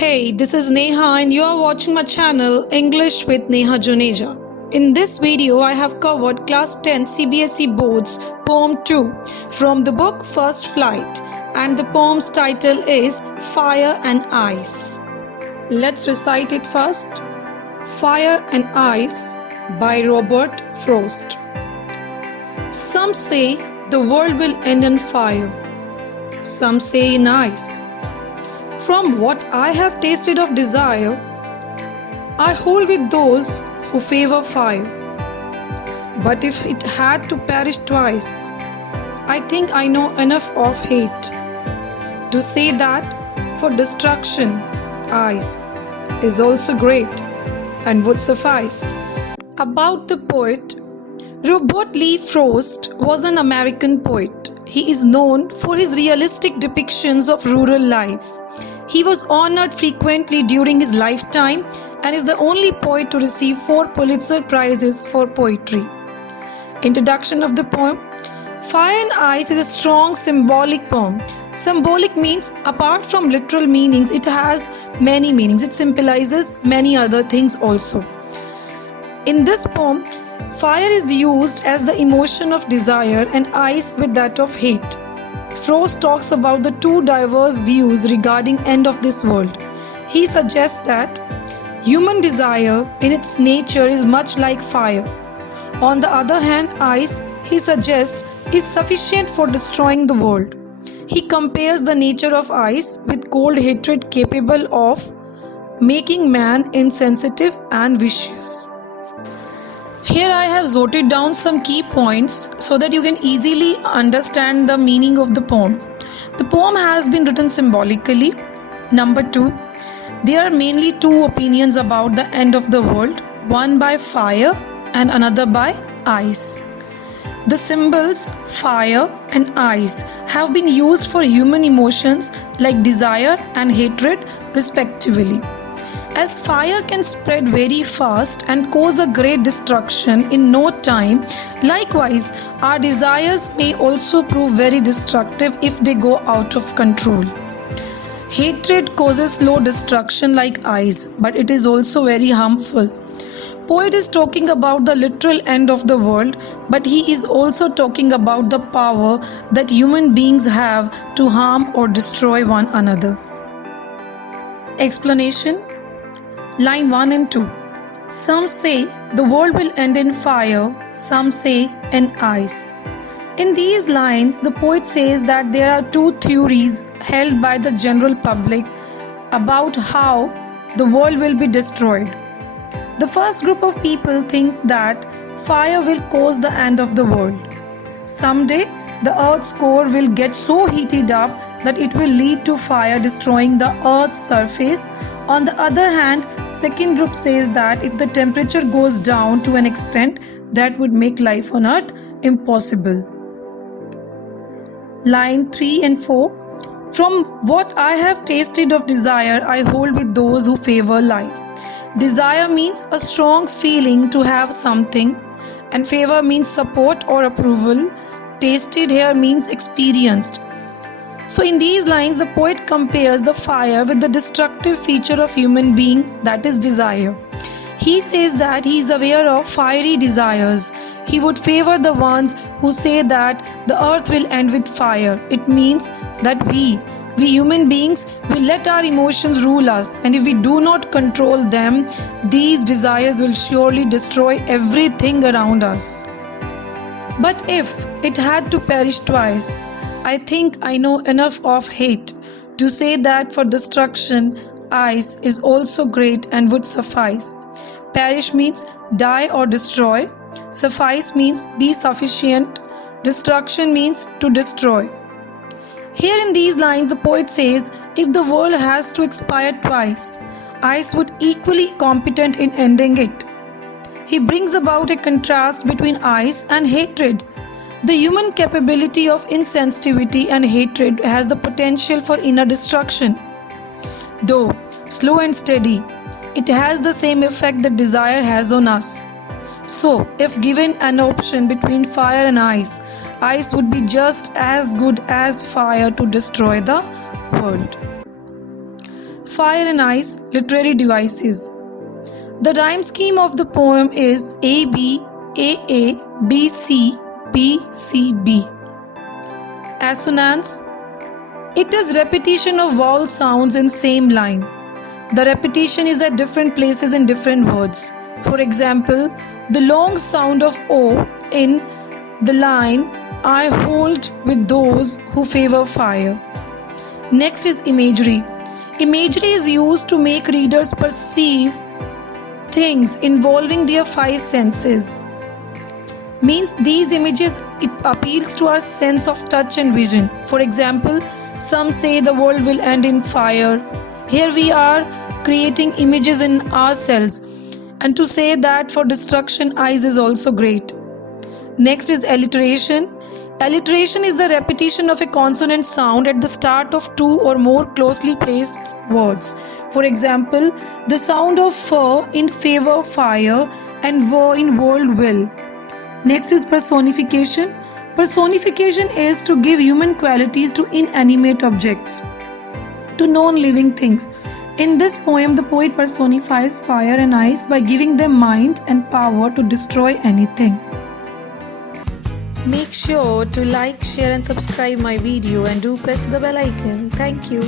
Hey, this is Neha and you are watching my channel English with Neha Juneja. In this video, I have covered Class 10 CBSE Board's Poem 2 from the book First Flight, and the poem's title is Fire and Ice. Let's recite it first. Fire and Ice by Robert Frost. Some say the world will end in fire, some say in ice. From what I have tasted of desire, I hold with those who favor fire. But if it had to perish twice, I think I know enough of hate to say that for destruction, ice is also great and would suffice. About the poet, Robert Lee Frost was an American poet. He is known for his realistic depictions of rural life. He was honored frequently during his lifetime and is the only poet to receive 4 Pulitzer Prizes for poetry. Introduction of the poem. Fire and Ice is a strong symbolic poem. Symbolic means apart from literal meanings, it has many meanings. It symbolizes many other things also. In this poem, fire is used as the emotion of desire and ice with that of hate. Frost talks about the two diverse views regarding end of this world. He suggests that human desire in its nature is much like fire. On the other hand, ice, he suggests, is sufficient for destroying the world. He compares the nature of ice with cold hatred capable of making man insensitive and vicious. Here I have jotted down some key points so that you can easily understand the meaning of the poem. The poem has been written symbolically. Number 2, there are mainly 2 opinions about the end of the world, one by fire and another by ice. The symbols fire and ice have been used for human emotions like desire and hatred respectively. As fire can spread very fast and cause a great destruction in no time, likewise, our desires may also prove very destructive if they go out of control. Hatred causes slow destruction like ice, but it is also very harmful. Poet is talking about the literal end of the world, but he is also talking about the power that human beings have to harm or destroy one another. Explanation. Line 1 and 2. Some say the world will end in fire, some say in ice. In these lines, the poet says that there are 2 theories held by the general public about how the world will be destroyed. The first group of people thinks that fire will cause the end of the world. Someday, the earth's core will get so heated up that it will lead to fire destroying the earth's surface. On the other hand, second group says that if the temperature goes down to an extent, that would make life on earth impossible. Line 3 and 4. From what I have tasted of desire, I hold with those who favor life. Desire means a strong feeling to have something, and favor means support or approval. Tasted here means experienced. So in these lines, the poet compares the fire with the destructive feature of human being, that is desire. He says that he is aware of fiery desires. He would favor the ones who say that the earth will end with fire. It means that we human beings will let our emotions rule us, and if we do not control them, these desires will surely destroy everything around us. But if it had to perish twice, I think I know enough of hate to say that for destruction, ice is also great and would suffice. Perish means die or destroy. Suffice means be sufficient. Destruction means to destroy. Here in these lines, the poet says, if the world has to expire twice, ice would equally competent in ending it. He brings about a contrast between ice and hatred. The human capability of insensitivity and hatred has the potential for inner destruction. Though slow and steady, it has the same effect that desire has on us. So, if given an option between fire and ice would be just as good as fire to destroy the world. fire and ice, literary devices. The rhyme scheme of the poem is AB, AA, BC, BCB. Assonance. It is repetition of vowel sounds in same line. The repetition is at different places in different words. For example, the long sound of O in the line I hold with those who favor fire. Next is imagery. Imagery is used to make readers perceive things involving their five senses. Means these images it appeals to our sense of touch and vision. For example, some say the world will end in fire. Here we are creating images in ourselves, and to say that for destruction ice is also great. Next is alliteration. Alliteration is the repetition of a consonant sound at the start of two or more closely placed words. For example, the sound of fur in favor fire and ver in world will. Next is personification. Personification is to give human qualities to inanimate objects, to non-living things. In this poem, the poet personifies fire and ice by giving them mind and power to destroy anything. Make sure to like, share and subscribe my video and do press the bell icon. Thank you.